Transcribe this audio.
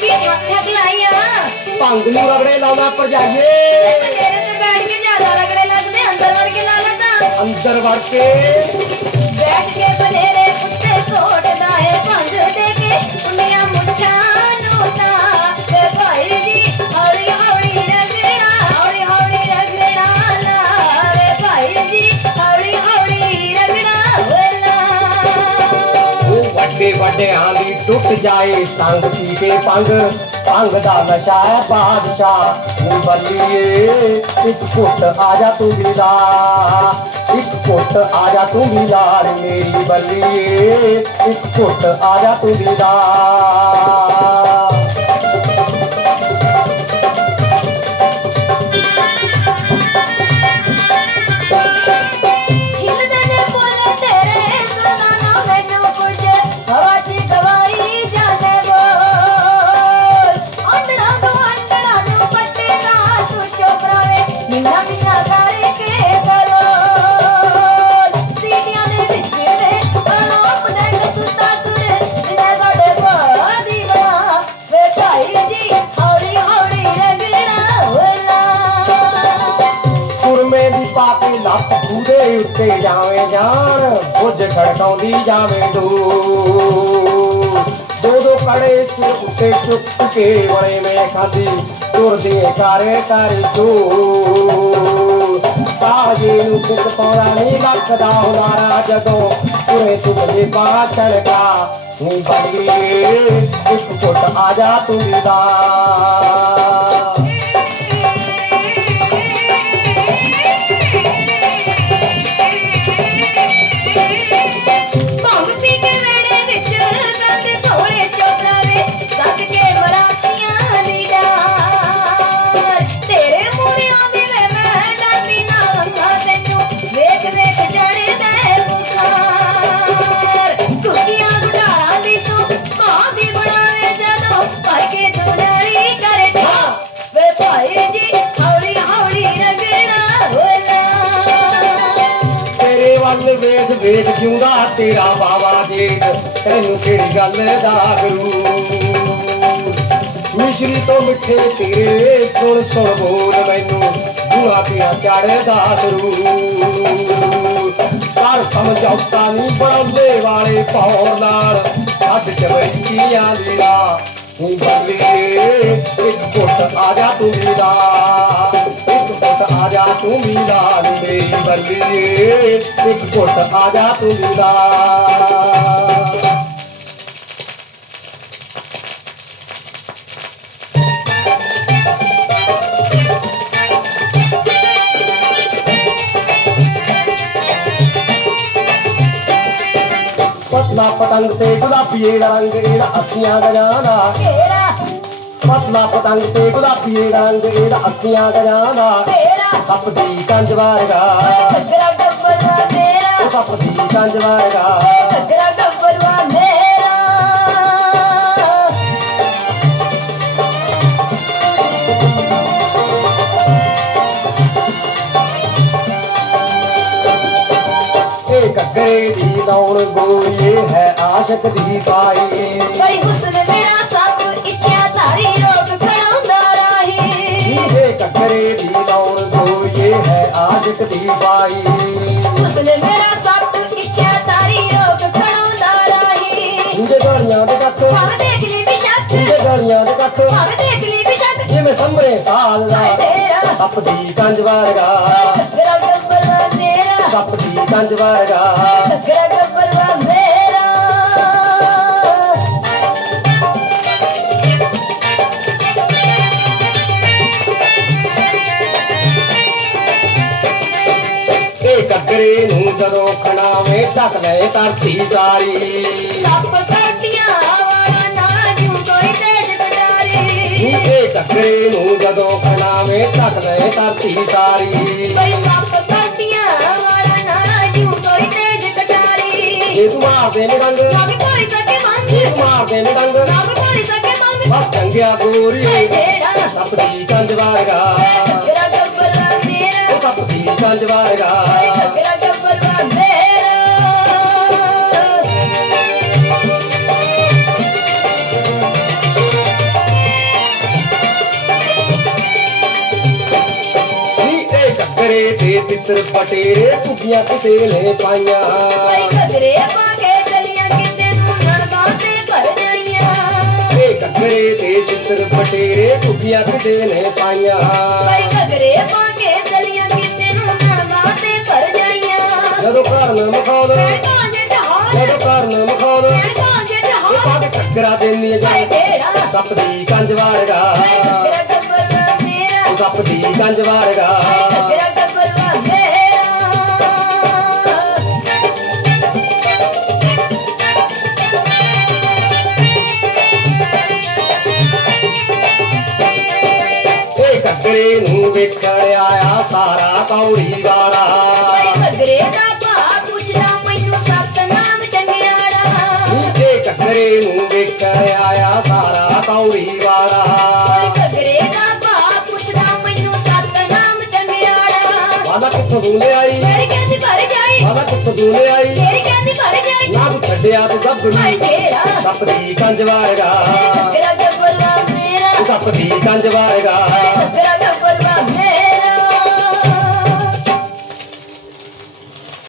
ਕੀ ਮੱਥੇ ਤੇ ਆਈ ਆ। ਭੰਗ ਨੂੰ ਰਗੜੇ ਲਾਉਣਾ ਭਰਜਾਈਏ ਤੇਰੇ ਤੇ ਬੈਠ ਕੇ ਜ਼ਿਆਦਾ ਰਗੜੇ ਲੱਗਦੇ ਅੰਦਰ ਵੜ ਕੇ ਲਾ ਲੈਂਦਾ। ਅੰਦਰ ਵੜ ਕੇ। ਬੈਠ ਉਹ ਵੱਡੇ ਵੱਡਿਆਂ ਦੀ ਟੁੱਟ ਜਾਏ ਸੰਗ ਪੀ ਕੇ ਭੰਗ ਭੰਗ ਦਾ ਨਸ਼ਾ ਹੈ ਬਾਦਸ਼ਾਹ। ਨੀ ਬੱਲੀਏ, ਇੱਕ ਘੁੱਟ ਆ ਜਾ ਤੂੰ ਵੀ ਇੱਕ ਘੁੱਟ ਆ ਜਾ ਤੂੰ ਵੀ ਮੇਰੀ ਬੱਲੀਏ, ਇੱਕ ਘੁੱਟ ਆ ਜਾ ਤੂੰ ਵੀ ਉੱਤੇ ਜਾਵੇਂ ਜਾਣ, ਬੁੱਝ ਖੜਕਾਉਂਦੀ ਜਾਵੇਂ ਦੂਰ। ਦੋ ਦੋ ਕੜੇ ਸਿਰ ਉੱਤੇ ਚੁੱਕ ਕੇ ਬੜੇ ਮੈਂ ਖਾਦੀ, ਤੁਰਦੀ ਕਾਰੇ ਕਰ ਤੂੰ ਕਾਜੀ ਨੂੰ ਕਿਸ ਪਾਉਣਾ ਨਹੀਂ ਲੱਕਦਾ ਹੁਲਾਰਾ ਜਦੋਂ ਪੂਰੇ ਤੁਮਦੇ ਬਾਹਰ ਛੜਕਾ ਨੀ ਬੜੀ ਇੱਕ ਫੁੱਟ ਆ ਜਾ ਤੂੰ ਦਾ ਵੱਲ ਵੇਖ ਵੇਖ ਜਿਉਂਦਾ ਤੇਰਾ ਬਾਵਾ ਜੇਠ ਤੈਨੂੰ ਕਿਹੜੀ ਗੱਲ ਦਾ ਗੁਰੂ ਮਿਸ਼ਰੀ ਤੋਂ ਮਿੱਠੇ ਤੇਰੇ ਸੁਣ ਸੁਣ ਬੋਲ ਮੈਨੂੰ। ਬੁਆ ਪਿਆ ਚੜਦਾ ਦਰੂ ਕਰ ਸਮਝੌਤਾ ਨਹੀਂ ਬਣਾਉਂਦੇ ਵਾਲੇ ਪੌਰ ਨਾਲ। ਛੱਡ ਚਵਈਆਂ ਲੀਲਾ ਨੀ ਬੱਲੀਏ ਇੱਕ ਘੁੱਟ ਆ ਜਾ ਤੂੰ ਵੀਰਾ ਇੱਕ ਤੂੰ ਵੀਰਾ ਮੇਰੀ ਬੱਲੀਏ ਇੱਕ ਘੁੱਟ ਆ ਜਾ ਤੂੰ ਵੀਰਾ ਪਤਲਾ ਪਤੰਗ ਤੇ ਗੁਲਾਬੀ ਰੰਗ ਇਹਦਾ ਅੱਖੀਆਂ ਦਾ। ਤੇਰਾ ਪਤਲਾ ਪਤੰਗ ਤੇ ਗੁਲਾਬੀ ਰੰਗ ਇਹਦਾ ਅੱਖੀਆਂ ਦਾ। ਤੇਰਾ ਸੱਪ ਦੀ ਕੰਜ ਵਰਗਾ। ਘੱਗਰਾ ਡੱਬਰਵਾ ਮੇਰਾ। ਉਹ ਸੱਪ ਦੀ ਕੰਜ ਵਰਗਾ। ਘੱਗਰਾ ਡੱਬਰਵਾ ਮੇਰਾ। ਇਹ ਘੱਗਰੇ ਦੀ ਲਾਉਣ ਗੋਰੀਏ ਹੈ ਆਸ਼ਕ ਦੀ ਪਾਈ। ਬਈ ਹੁਸਨ ਮੇਰਾ ਸੱਪ ਇੱਛਾ ਧਾਰੀ ਹੈ ਆਸ਼ਕ ਦੀ ਪਾਈ ਹੁਸਨ ਮੇਰਾ ਸੱਪ ਇੱਛਾ ਧਾਰੀ ਰੋਕ ਖੜਾਉਂਦਾ ਰਾਹੀ। ਇੰਦੇ ਗਾਲੀਆਂ ਦੇ ਕੱਖ। ਭਾਵੇਂ ਦੇਖ ਲਈ ਬਿਸ਼ੱਕ। ਇੰਦੇ ਗਾਲੀਆਂ ਦੇ ਕੱਖ। ਭਾਵੇਂ ਦੇਖ ਲਈ ਬਿਸ਼ੱਕ। ਜਿਵੇਂ ਸੰਭਰੇ ਸਾਲ ਦਾ ਸੱਪ ਦੀ ਕੰਜ ਵਰਗਾ। ਘੱਗਰਾ ਡੱਬਰਵਾ ਮੇਰਾ ਸੱਪ ਦੀ ਕੰਜ ਵਰਗਾ। ਜਦੋਂ ਖਣਾਵੇਂ ਢੱਕ ਲੈ ਧਰਤੀ ਸਾਰੀ। ਸੱਪ ਕਾਟੀਆਂ ਵਾਲਾ ਨਾ ਜੂ ਕੋਈ ਤੇਜ ਕਟਾਰੀ। ਇਹ ਘੱਗਰੇ ਨੂੰ ਜਦੋਂ ਖਣਾਵੇਂ ਢੱਕ ਲੈ ਧਰਤੀ ਸਾਰੀ। ਵਾਲਾ ਨਾ ਕੋਈ ਤੇਜ ਕਟਾਰੀ। ਜੇ ਤੂੰ ਮਾਰਦੇ ਨੇ ਡੰਗ। ਰੰਗ ਕੋਈ ਸਕੇ ਮੰਗ। ਜੇ ਤੂੰ ਮਾਰਦੇ ਨੇ ਡੰਗ। ਰੰਗ ਕੋਈ ਸਕੇ ਮੰਗ। ਬਸ ਚੰਗਿਆ ਗੋਰੀ ਸੱਪ ਦੀ ਕੰਜ ਵਰਗਾ। ਘੱਗਰਾ ਡੱਬਰਵਾ ਮੇਰਾ ਉਹ ਸੱਪ ਦੀ ਕੰਜ ਵਰਗਾ। ਚਿੱਤਰ ਪਟੇਰੇ ਕੁੱਕੀਆਂ ਕਿਸੇ ਨੇ ਪਾਈਆਂ। ਕੋਈ ਘਗਰੇ ਪਾ ਕੇ ਚਲੀਆਂ ਕਿਤੇ ਨੂੰ ਨਣਦਾ ਤੇ ਘਰ ਜਾਈਆਂ ਇਹ ਘੱਗਰੇ ਤੇ ਚਿੱਤਰ ਪਟੇਰੇ ਕੁੱਕੀਆਂ ਕਿਸੇ ਨੇ ਪਾਈਆਂ। ਕੋਈ ਘਗਰੇ ਪਾ ਕੇ ਚਲੀਆਂ ਕਿਤੇ ਨੂੰ ਨਣਦਾ ਤੇ ਘਰ ਜਾਈਆਂ ਜਦੋਂ ਘਰ ਨਾ ਮਖਾਉਣ ਜਦੋਂ ਘਰ ਨਾ ਮਖਾਉਣ ਇਹ ਪਾ ਕੇ ਘੱਗਰਾ ਦੇਨੀ ਜਾਏ ਸੱਪ ਦੀ ਕੰਜ ਵਾਰਗਾ। ਸੱਪ ਦੀ ਕੰਜ ਵਾਰਗਾ। ਘੱਗਰੇ ਨੂੰ ਵੇਖਣ ਆਇਆ ਸਾਰਾ ਕੌੜੀ ਵਾਲਾ। ਘਗਰੇ ਦਾ ਭਾ ਪੁੱਛਦਾ ਮੈਨੂੰ ਸਤਨਾਮ ਚੰਗਿਆੜਾ? ਇਹ ਘੱਗਰੇ ਨੂੰ ਵੇਖਣ ਆਇਆ ਸਾਰਾ ਕੌੜੀ ਵਾਲਾ। ਘਗਰੇ ਦਾ ਭਾ ਪੁੱਛਦਾ ਮੈਨੂੰ ਸਤਨਾਮ ਚੰਗਿਆੜਾ? ਵਾਦਾ ਕਿੱਥੋਂ ਦੂਲੇ ਆਈ? ਮੇਰੀ ਕਹਿੰਦੀ ਭਰ ਜਾਈ। ਵਾਦਾ ਕਿੱਥੋਂ ਦੂਲੇ ਆਈ? ਮੇਰੀ ਕਹਿੰਦੀ ਭਰ ਜਾਈ। ਨਾ ਤੂੰ ਛੱਡਿਆ ਤੂੰ ਹਾਏ ਗੱਭਰੂ ਢੇੜਾ ਸੱਪ ਦੀ ਵਾਰਗਾ ਮੇਰਾ। ਸੱਪ ਦੀ ਕੰਜ ਵਾਰਗਾ